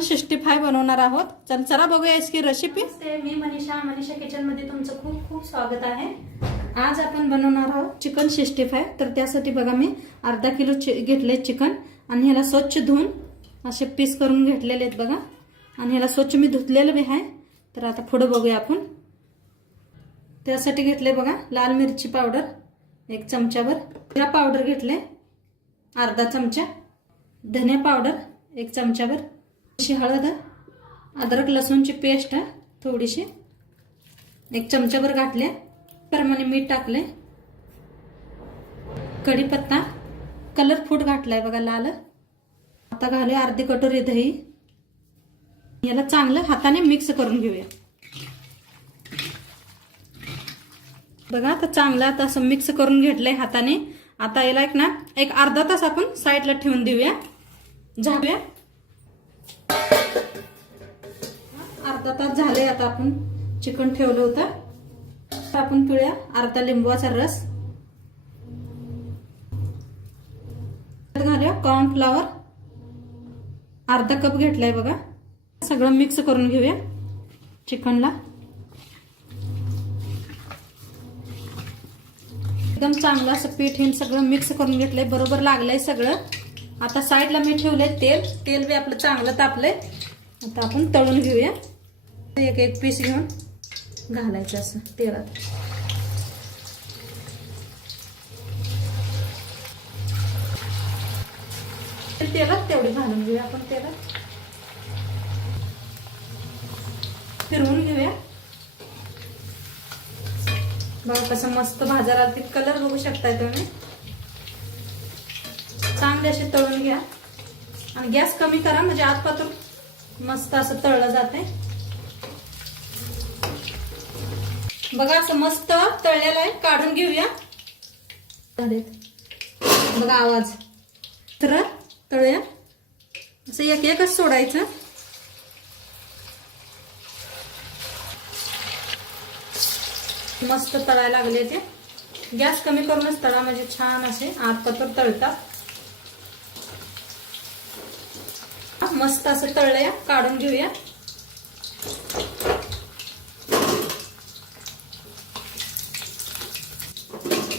Sixty five बनवणार आहोत. चल चला बघूया इसकी रेसिपी मी मनीषा. मनीषा किचनमध्ये तुमचं खूप खूप स्वागत आहे. आज आपण बनवणार आहोत चिकन सिक्स्टी फाय. तर त्यासाठी बघा मी अर्धा किलो चि घेतले चिकन आणि ह्याला स्वच्छ धुवून असे पीस करून घेतलेले आहेत बघा. आणि ह्याला स्वच्छ मी धुतलेलं बी आहे. तर आता पुढं बघूया आपण. त्यासाठी घेतले बघा लाल मिरची पावडर एक चमच्यावर. जिरा पावडर घेतले अर्धा चमचा. धने पावडर एक चमच्यावर. थोडीशी हळद अद्रक लसूणची पेस्ट थोडीशी. एक चमच्याभर घातले प्रमाणे मीठ टाकले. कढीपत्ता कलर फूट घातलाय बघा लाल. आता घालूया अर्धी कटोरी दही. याला चांगलं हाताने मिक्स करून घेऊया. बघा आता चांगलं आता असं मिक्स करून घेतलंय हाताने. आता याला एक ना एक अर्धा तास आपण साईडला ठेवून देऊया. झाकूया. अर्धा तास झाले आता आपण. चिकन ठेवलं होतं. आता आपण पिळूया. अर्धा लिंबूचा रस. घालूया कॉर्नफ्लावर अर्धा कप घेतलाय बघा. सगळं मिक्स करून घेऊया चिकनला. एकदम चांगलं असं पीठ हे सगळं मिक्स करून घेतलंय. बरोबर लागलंय सगळं. आता साईडला मी ठेवलंय तेल. तेल बी आपलं चांगलं तापलंय. आता आपण तळून घेऊया. एक एक पीस घेऊन घालायचं असं तेलात. तेलात तेवढे घालून घेऊया आपण तेलात. फिरवून घेऊया. बघा कसं मस्त भाजायला कलर बघू शकताय तुम्ही. चांगले असे तळून घ्या. आणि गॅस कमी करा म्हणजे आतपातून मस्त असं तळलं जाते बघा असं मस्त तळलेलं आहे. काढून घेऊया. बघा आवाज. तर तळूया. असं एक एकच सोडायचं. मस्त तळायला लागले ते. गॅस कमी करूनच तळा म्हणजे छान असे आतपातून तळतात. मस्त असं तळलंया काढून घेऊया.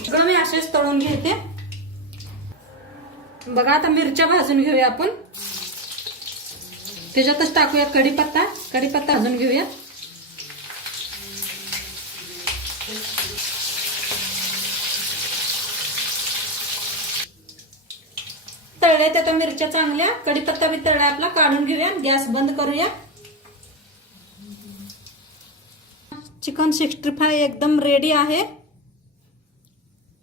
सगळं मी असेच तळून घेते. बघा आता मिरच्या भाजून घेऊया आपण. त्याच्यातच टाकूया कढीपत्ता. कढीपत्ता भाजून घेऊया. तळल्यात आता मिरच्या चांगल्या. कढीपत्ता बी तळला आपला काढून घेऊया. गॅस बंद करूया. चिकन सिक्स्टी फाय एकदम रेडी आहे.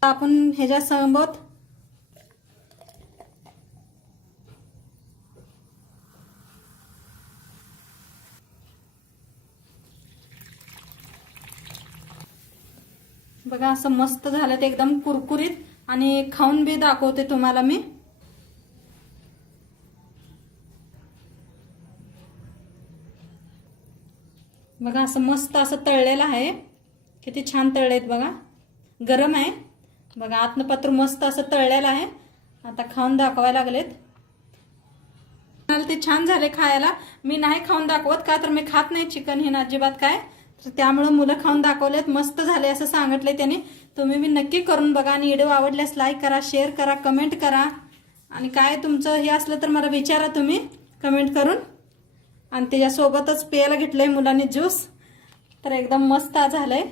आपण ह्याच्या सोबत. बघा असं मस्त झालं ते एकदम कुरकुरीत. आणि खाऊन बी दाखवते तुम्हाला मी. बघा असं मस्त असं तळलेलं आहे. किती छान तळलेत बघा. गरम आहे. बघा आतनं पत्र मस्त असं तळलेलं आहे. आता खाऊन दाखवायला लागलेत. मला ते छान झाले खायला. मी नाही खाऊन दाखवत का तर मी खात नाही चिकन हे ना अजिबात काय. तर त्यामुळं मुलं खाऊन दाखवलेत. मस्त झाले असं सांगितले त्याने. तुम्ही मी नक्की करून बघा आणि व्हिडिओ आवडल्यास लाईक करा शेअर करा कमेंट करा. आणि काय तुमचं हे असलं तर मला विचारा तुम्ही कमेंट करून. आणि त्याच्यासोबतच प्यायला घेतलंय मुलांनी ज्यूस. तर एकदम मस्त झालंय.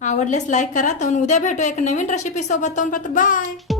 आवडलेस लाईक करा. तर उद्या भेटू एक नवीन रेसिपी सोबत. बाय